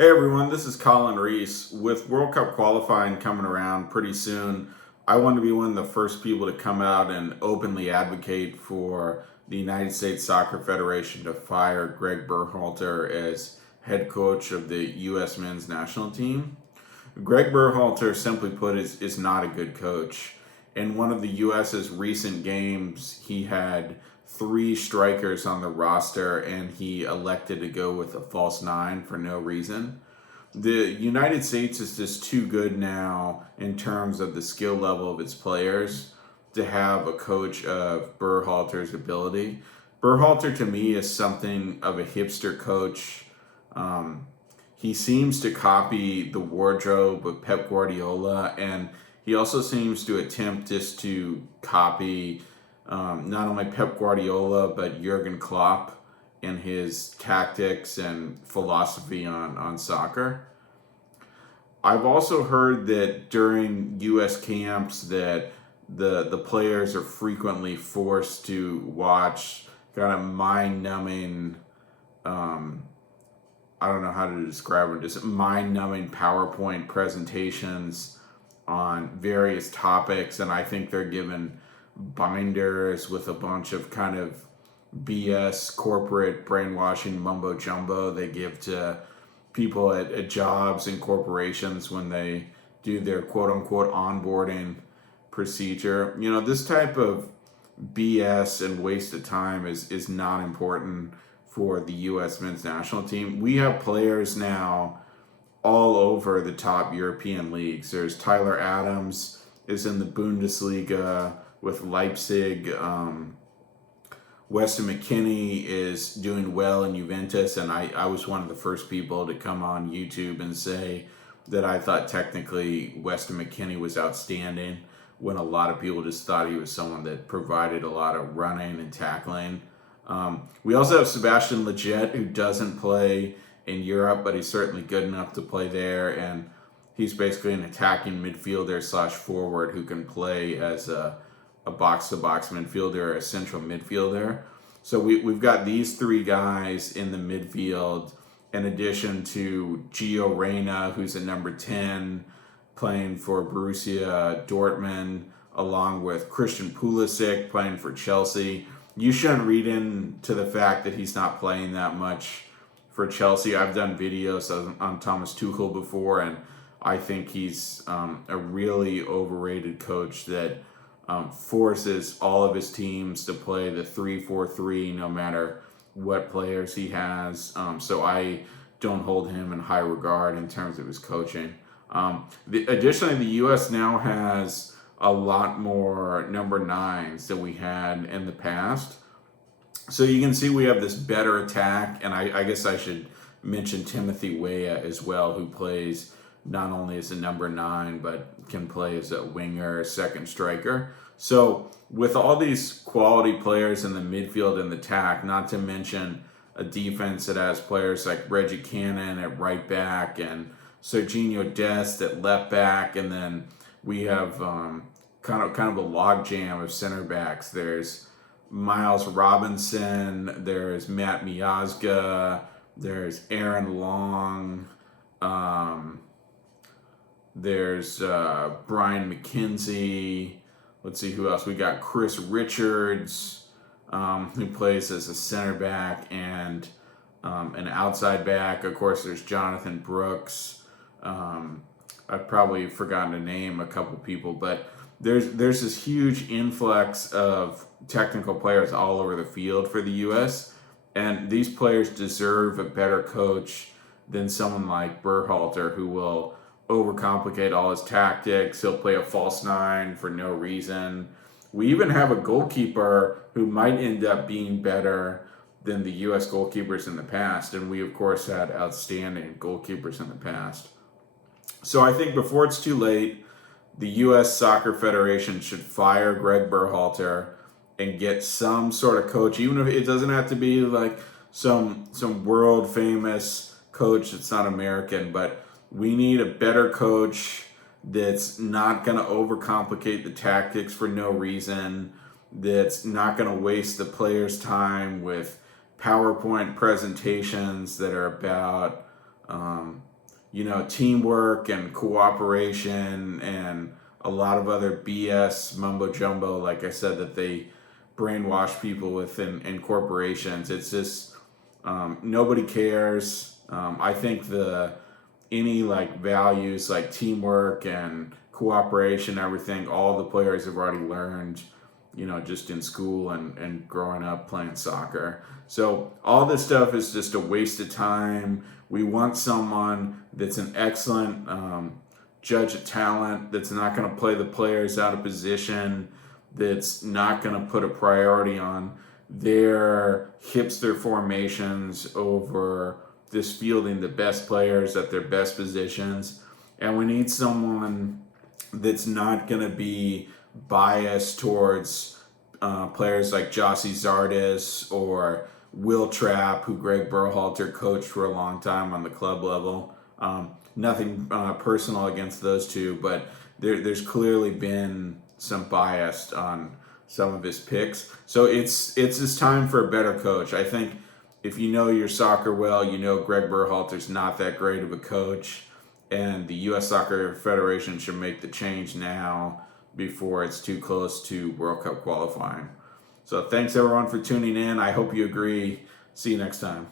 Hey everyone, this is Colin Reese. With World Cup qualifying coming around pretty soon, I want to be one of the first people to come out and openly advocate for the United States Soccer Federation to fire Gregg Berhalter as head coach of the U.S. men's national team. Gregg Berhalter, simply put, is not a good coach. In one of the U.S.'s recent games, he had three strikers on the roster and he elected to go with a false nine for no reason. The United States is just too good now in terms of the skill level of its players to have a coach of Berhalter's ability. Berhalter to me is something of a hipster coach. He seems to copy the wardrobe of Pep Guardiola, and he also seems to attempt just to copy not only Pep Guardiola but Jurgen Klopp in his tactics and philosophy on soccer. I've also heard that during U.S. camps that the players are frequently forced to watch kind of mind-numbing, I don't know how to describe them, just mind-numbing PowerPoint presentations on various topics, and I think they're given binders with a bunch of kind of BS corporate brainwashing mumbo jumbo they give to people at jobs and corporations when they do their quote unquote onboarding procedure. You know, this type of BS and waste of time is not important for the U.S. men's national team. We have players now all over the top European leagues. There's Tyler Adams is in the Bundesliga with Leipzig. Weston McKenzie is doing well in Juventus, and I was one of the first people to come on YouTube and say that I thought technically Weston McKenzie was outstanding when a lot of people just thought he was someone that provided a lot of running and tackling. We also have Sebastian Lletget, who doesn't play in Europe, but he's certainly good enough to play there, and he's basically an attacking midfielder / forward who can play as a box-to-box midfielder or a central midfielder. So we've got these three guys in the midfield, in addition to Gio Reyna, who's a number 10, playing for Borussia Dortmund, along with Christian Pulisic playing for Chelsea. You shouldn't read into the fact that he's not playing that much for Chelsea. I've done videos on Thomas Tuchel before, and I think he's a really overrated coach that forces all of his teams to play the 3-4-3 no matter what players he has. So I don't hold him in high regard in terms of his coaching. Additionally, the U.S. now has a lot more number 9s than we had in the past. So you can see we have this better attack, and I guess I should mention Timothy Weah as well, who plays not only as a number 9, but can play as a winger, second striker. So with all these quality players in the midfield and the attack, not to mention a defense that has players like Reggie Cannon at right back and Serginho Dest at left back, and then we have kind of a logjam of center backs. There's Miles Robinson, there's Matt Miazga, there's Aaron Long, there's Brian McKenzie. Let's see who else. We got Chris Richards, who plays as a center back and an outside back. Of course, there's Jonathan Brooks. I've probably forgotten to name a couple people, but there's this huge influx of technical players all over the field for the U.S., and these players deserve a better coach than someone like Berhalter, who will overcomplicate all his tactics. He'll play a false 9 for no reason. We even have a goalkeeper who might end up being better than the U.S. goalkeepers in the past, and we, of course, had outstanding goalkeepers in the past. So I think before it's too late, the U.S. Soccer Federation should fire Gregg Berhalter and get some sort of coach, even if it doesn't have to be like some world famous coach that's not American, but we need a better coach that's not going to overcomplicate the tactics for no reason, that's not going to waste the players' time with PowerPoint presentations that are about teamwork and cooperation and a lot of other BS mumbo jumbo, like I said, that they brainwash people with in corporations. It's just nobody cares. I think any like values like teamwork and cooperation, everything, all the players have already learned, just in school and growing up playing soccer. So all this stuff is just a waste of time. We want someone that's an excellent judge of talent, that's not going to play the players out of position, that's not going to put a priority on their hipster formations over this fielding the best players at their best positions. And we need someone that's not going to be biased towards players like Jossie Zardes or Will Trapp, who Gregg Berhalter coached for a long time on the club level. Nothing personal against those two, but there's clearly been some bias on some of his picks. So it's just time for a better coach. I think if you know your soccer well, Gregg Berhalter's not that great of a coach, and the U.S. Soccer Federation should make the change now before it's too close to World Cup qualifying. So thanks everyone for tuning in. I hope you agree. See you next time.